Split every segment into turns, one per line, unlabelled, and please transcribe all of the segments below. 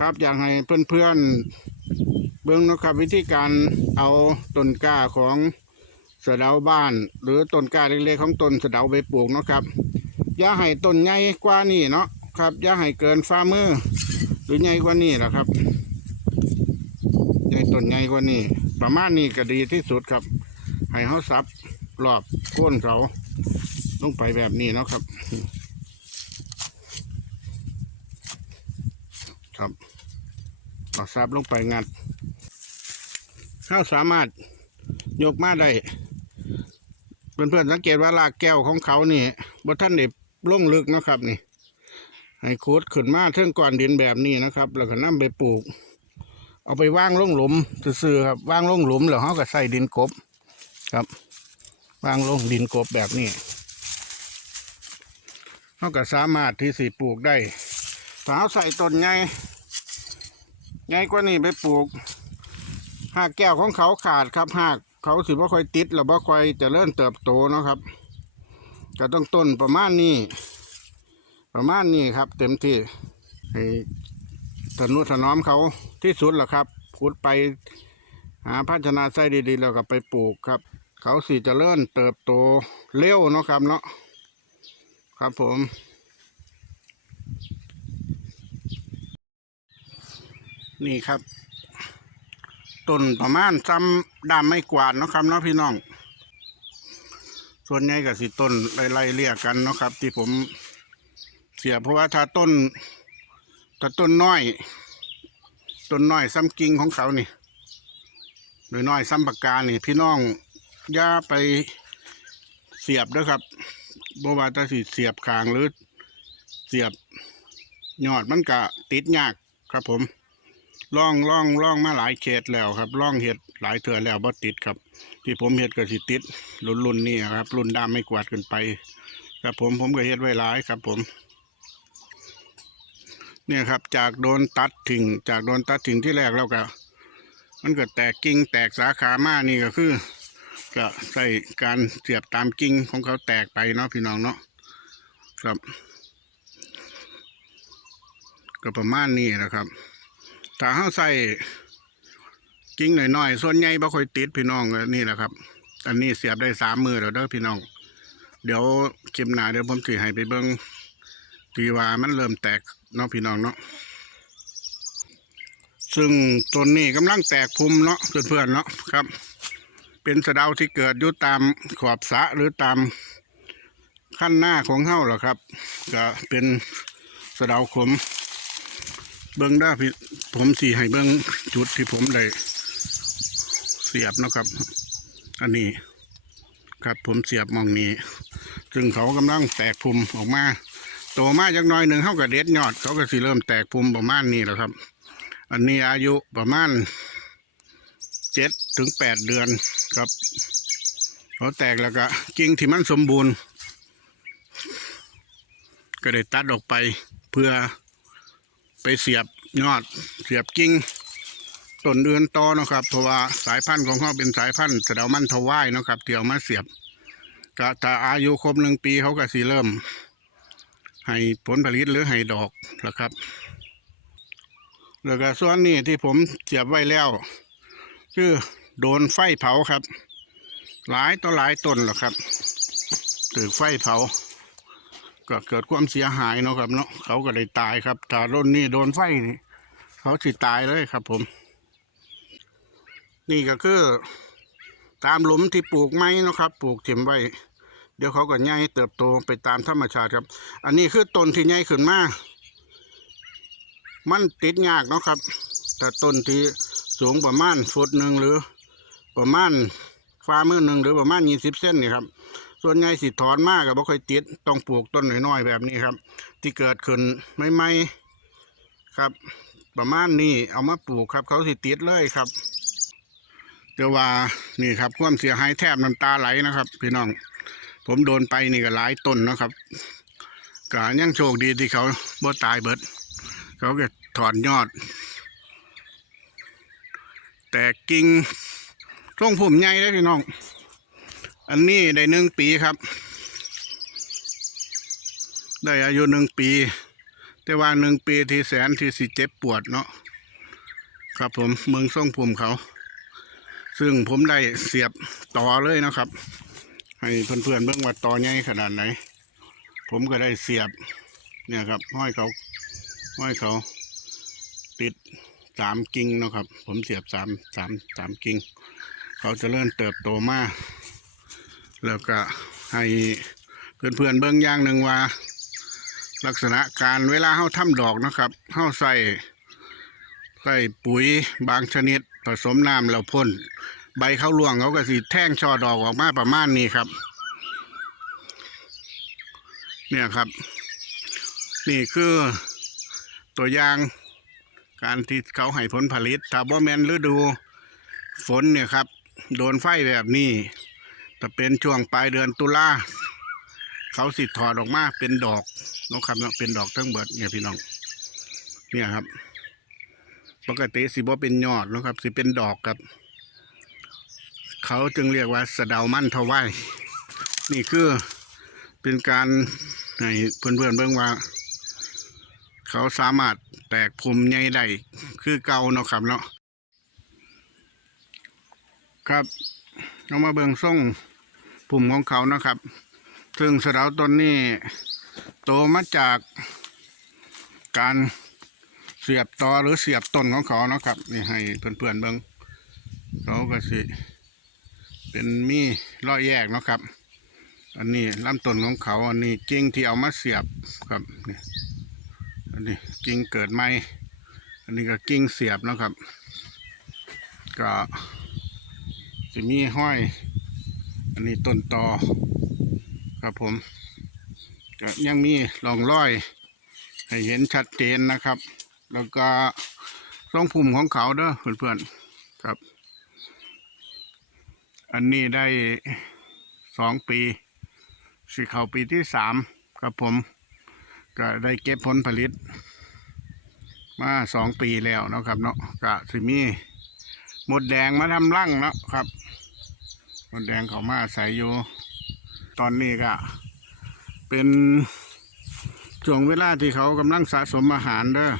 ครับอยากให้เพื่อนๆเบื้องนะครับวิธีการเอาต้นกล้าของสะเดาบ้าน หรือต้นกล้าเล็กๆของต้นสะเดาไปปลูกเนาะครับอย่าให้ต้นใหญ่กว่านี่เนาะครับอย่าให้เกินฝ่ามือหรือใหญ่กว่านี่แหละครับใหญ่ต้นใหญ่กว่านี่ประมาณนี้ก็ดีที่สุดครับ ให้เขาซับรอบก้นเขาลงไปแบบนี้เนาะครับเอา ซับลงไปงัดเขาสามารถยกมาได้เพื่อนๆสังเกตว่ารากแก้วของเขานี่บนท่านเด็บล่งลึกนะครับนี่ ให้ขุดขึ้นมาเทิงก้อนดินแบบนี้นะครับ แล้วก็นำไปปลูก เอาไปว่างล่งหลุมซื่อครับว่างล่งหลุมแล้วเขาก็ใส่ดินกบครับว่างล่งดินกบแบบนี้เขาก็สามารถที่สิปลูกได้ถ้าเขาใส่ต้นไง ไงกว่านี้ไปปลูกหากแก้วของเขาขาดครับหากเขาสิบ่าค่อยติดหรือบ่ค่อยจะเริ่มเติบโตเนาะครับก็ต้องต้นประมาณนี้ ประมาณนี้ครับ เต็มที่ให้ถนุถนอมเขาที่สุดแหละครับขุดไปหาพัฒนาไส้ดีๆ แล้วก็ไปปลูกครับ เขาสีจะเริ่มเติบโตเร็วเนาะครับเนาะครับผม นี่ครับต้นประมาณซ้ำดำไม่กวาดเนาะครับเนาะพี่น้อง ส่วนใหญ่ก็สิต้นไล่ๆเรียกกันเนาะครับ ที่ผมเสียเพราะว่าถ้าต้นถ้าต้นน้อยต้นน้อยซ้ำกิ่งของเขานี่หรือน้อยซ้ำปากกานี่พี่น้องอย่าไปเสียบนะครับบ่ว่าจะสิเสียบคางหรือเสียบยอดมันก็ติดยากครับผม ล่องล่องล่องมาหลายเขตแล้วครับล่องเห็ดหลายเถื่อแล้วบ่ติดครับ ที่ผมเห็ดก็สิติดรุ่นรุ่นนี้ครับ รุ่นดำไม่กวาดขึ้นไปครับผมผมก็เห็ดไว้หลายครับ ผม เนี่ยครับ จากโดนตัดทิ้งจากโดนตัดทิ้งที่แรกแล้วก็มันก็แตกกิ่งแตกสาขามานี่ก็คือ ก็ใส่การเสียบตามกิ่งของเขาแตกไปเนาะพี่น้องเนาะครับ ก็ประมาณนี้นะครับ ถ้าเขาใส่กิ่งหน่อยๆส่วนใหญ่บ่ค่อยติดพี่น้องนี่แหละครับ อันนี้เสียบได้สามมือแล้วเด้อพี่น้อง เดี๋ยวคลิปหน้าเดี๋ยวผมถือให้ไปเบิ้งทีว่ามันเริ่มแตกเนาะพี่น้องเนาะซึ่งต้นนี้กำลังแตกภูมิเนาะเพื่อนๆเนาะครับ เป็นสะเดาที่เกิดอยู่ตามขอบสะหรือตามขั้นหน้าของเฮ้าหรอครับ ก็เป็นสะเดาขม เบิ้งได้พี่ผมสีให้เบิ้งจุดที่ผมได้เสียบนะครับ อันนี้ ครับผมเสียบมองนี้ซึ่งเขากำลังแตกภูมิออกมาโตมาจากน้อยหนึ่งเขาก็เด็ดยอด เขาก็สิเริ่มแตกภูมิประมาณนี้แหละครับ อันนี้อายุประมาณเจ็ดถึงแปดเดือนครับเขาแตกแล้วก็กิ่งที่มันสมบูรณ์ ก็ได้ตัดออกไปเพื่อ ไปเสียบยอดเสียบกิ่งต้นเดือนต่อนะครับเพราะว่าสายพันธุ์ของเขาเป็นสายพันธุ์สะดามันทวายนะครับเที่ยวมาเสียบก็ถ้าอายุครบหนึ่งปีเขาก็สิเริ่ม ให้ผลผลิตหรือให้ดอกแล้วครับ แล้วก็ส่วนนี้ที่ผมเสียบไว้แล้ว คือโดนไฟเผาครับ หลายต่อหลายต้นหรอกครับถือไฟเผา ก็เกิดความเสียหายเนาะครับเนาะเขาก็เลยตายครับ ถ้าร่นนี้โดนไฟนี่เขาสิตายเลยครับ ผม นี่ก็คือ ตามหลุมที่ปลูกไม้เนาะครับ ปลูกเข็มไว้ เดี๋ยวเขาก็ใหญ่เติบโตไปตามธรรมชาติครับ อันนี้คือต้นที่ใหญ่ขึ้นมามันติดยากเนาะครับ แต่ต้นที่สูงประมาณฟุตหนึ่งหรือ ประมาณฟ้ามือหนึ่งหรือประมาณยี่สิบเส้นนี่ครับ ส่วนใหญ่สิถอนมากกับบ่ค่อยติดต้องปลูกต้นน้อยๆแบบนี้ครับ ที่เกิดขึ้นไม่ไม่ๆครับ ประมาณนี้เอามาปลูกครับ เขาสิติดเลยครับเดี๋ยวว่านี่ครับความเสียหายแทบน้ำตาไหลนะครับ พี่น้อง ผมโดนไปนี่ก็หลายต้นนะครับก็ยังโชคดีที่เขาบ่ตายเบิด เขาก็ถอนยอด แต่กิ่งช่วงผมใหญ่เลยพี่น้อง อันนี้ได้หนึ่งปีครับ ได้อายุหนึ่งปี แต่ว่าหนึ่งปีที่แสนที่สิเจ็บปวดเนาะครับผมเมืองส่งภูมิเขา ซึ่งผมได้เสียบต่อเลยนะครับ ให้เพื่อนๆเบิ่งว่าต่อใหญ่ขนาดไหน ผมก็ได้เสียบ เนี่ยครับ ห้อยเขาห้อยเขา ติดสามกิ่งนะครับ ผมเสียบสามสามสามกิ่ง เขาจะเริ่มเติบโตมาก แล้วก็ให้เพื่อนๆเบิ่งอย่างหนึ่งว่า ลักษณะการเวลาเข้าทำดอกนะครับเข้าใส่ใส่ปุ๋ยบางชนิด ผสมน้ำแล้วพ่นใบเข้าล่วงเขาก็สิแท่งช่อดอกออกมาประมาณนี้ครับ เนี่ยครับ นี่คือตัวอย่างการที่เขาให้ผลผลิตถ้าบ่แมนฤดูฝนเนี่ยครับ โดนไฟแบบนี้ แต่เป็นช่วงปลายเดือนตุลาเขาสิถอดออกมาเป็นดอกเนาะครับเนาะเป็นดอกทั้งเบิดเนี่ยพี่น้อง เนี่ยครับ ปกติสิบ่เป็นยอดนะครับ สิเป็นดอกครับ เขาจึงเรียกว่าสะเดามั่นทวายนี่คือเป็นการให้เพื่อนๆเบิ่งว่า เขาสามารถแตกภูมิใหญ่ได้คือเก่าเนาะครับเนาะ ครับเรามาเบิ่งส่งภูมิของเขานะครับ ซึ่งสะดาต้นนี้โตมาจากการเสียบตอหรือเสียบต้นของเขานะครับนี่ให้เพื่อนๆเบิ่งเขาก็สิ เป็นมีร้อยแยกนะครับ อันนี้ลำต้นของเขา อันนี้กิ่งที่เอามาเสียบครับนี่อันนี้กิ่งเกิดใหม่อันนี้ก็กิ่งเสียบนะครับ ก็ จะมีห้อย อันนี้ต้นตอครับผมก็ยังมีร่องรอย ให้เห็นชัดเจนนะครับ แล้วก็ทรงภูมิของเขาเด้อเพื่อนๆครับ อันนี้ได้สองปีสิเขาปีที่สามครับผม ก็ได้เก็บผลผลิต มาสองปีแล้วนะครับเนาะก็สิมี หมดแดงมาทำรังเนาะครับ หมดแดงเขามาอาศัยอยู่ ตอนนี้ก็เป็นช่วงเวลาที่เขากำลังสะสมอาหารเด้อ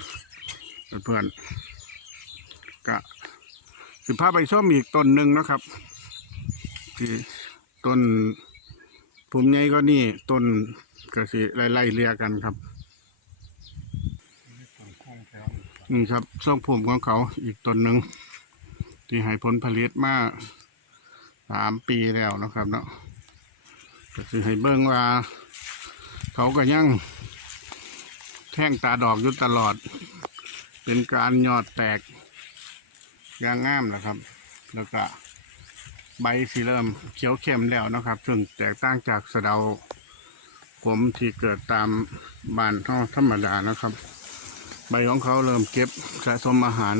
เพื่อนก็สิพาไปส้มอีกต้นหนึ่งนะครับที่ต้นผมใหญ่ก็นี่ต้นก็สิไล่ๆเรียกันครับนี่ครับส้มผมของเขาอีกต้นหนึ่ง ที่ให้ผลผลิตมาสามปีแล้วนะครับเนาะก็สิให้เบิ่งว่า เขาก็ยังแท่งตาดอกอยู่ตลอด เป็นการยอดแตกยางงามนะครับ แล้วก็ใบสีเริ่มเขียวเข้มแล้วนะครับ ซึ่งแตกต่างจากสะเดาผมที่เกิดตามบ้านท่อธรรมดานะครับ ใบของเขาเริ่มเก็บสะสมอาหาร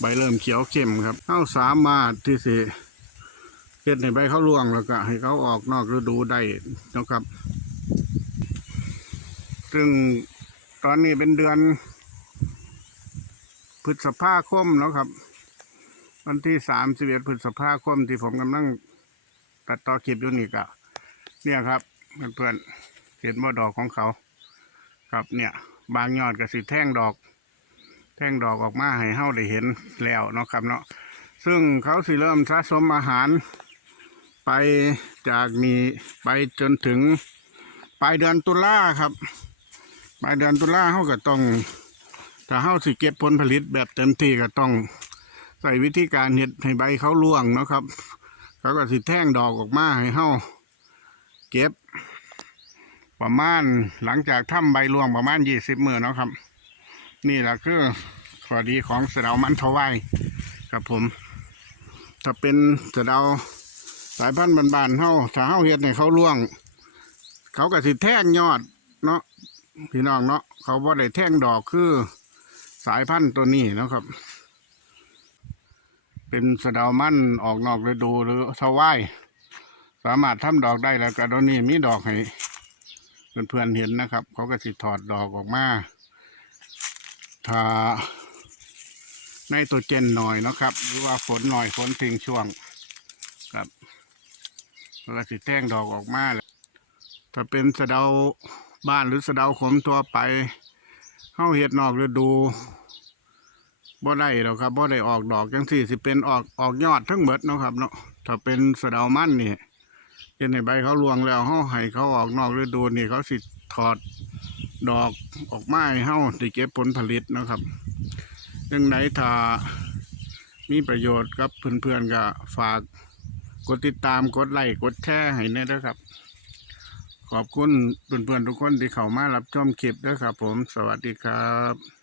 ใบเริ่มเขียวเข้มครับเข้าสามารถที่สิเก็ดให้ใบเขาร่วงแล้วก็ ให้เขาออกนอกฤดูได้นะครับ ซึ่งตอนนี้เป็นเดือน พฤษภาคมแล้วครับ วันที่สามสิบเอ็ดพฤษภาคมที่ผมกำลังตัดต่อคลิปอยู่นี่ก็เนี่ยครับเพื่อนๆเห็นว่าดอกของเขา ครับเนี่ย บางยอดก็สิแท่งดอก แท่งดอกออกมาให้เฮาได้เห็นแล้วเนาะครับเนาะซึ่งเขาสิเริ่มสะสมอาหาร ไปจากนี้ไปจนถึงปลายเดือนตุลาครับ ปลายเดือนตุลาเขาก็ต้องถ้าเฮาสิเก็บผลผลิตแบบเต็มที่ก็ต้องใส่วิธีการเห็ดให้ใบเขาร่วงเนาะครับ เขาก็สิแท่งดอกออกมาให้เฮาเก็บประมาณหลังจากทำใบร่วงประมาณยี่สิบมือเนาะครับ นี่แหละคือข้อดีของสะเดามันทวายครับผม ถ้าเป็นสะเดาสายพันธุ์บานๆเฮาถ้าเฮาเห็ดให้เขาร่วง เขาก็สิแท่งยอดเนาะพี่น้องเนาะเขาบ่ได้แท่งดอกคือสายพันธุ์ตัวนี้นะครับ เป็นสะเดามันออกนอกฤดูหรือทวายสามารถทำดอกได้แล้วก็ตอนนี้มีดอกให้เพื่อนๆเห็นนะครับ เขาก็สิถอดดอกออกมา ถ้าในตัวเจนหน่อยนะครับ หรือว่าฝนหน่อยฝนทิ้งช่วงครับแล้วก็สิแท่งดอกออกมาแล้วถ้าเป็นสะเดาบ้านหรือสะเดาขมตัวไปเฮาเฮ็ดนอกฤดูบ่ได้หรอกครับบ่ได้ออกดอกจังซี่สิเป็นออกออกยอดทั้งหมดนะครับเนาะถ้าเป็นสะเดามันนี่เห็นในใบเขารวงแล้วเฮาให้เขาออกนอกฤดูนี่เขาสิถอด ดอกออกมาให้เฮาได้เก็บผลผลิตนะครับเรื่องไหนถ้ามีประโยชน์กับเพื่อนๆก็ฝากกดติดตามกดไลค์กดแชร์ให้แน่เด้อครับ ขอบคุณเพื่อนๆทุกคนที่เข้ามารับชมคลิปด้วยครับ ผม สวัสดีครับ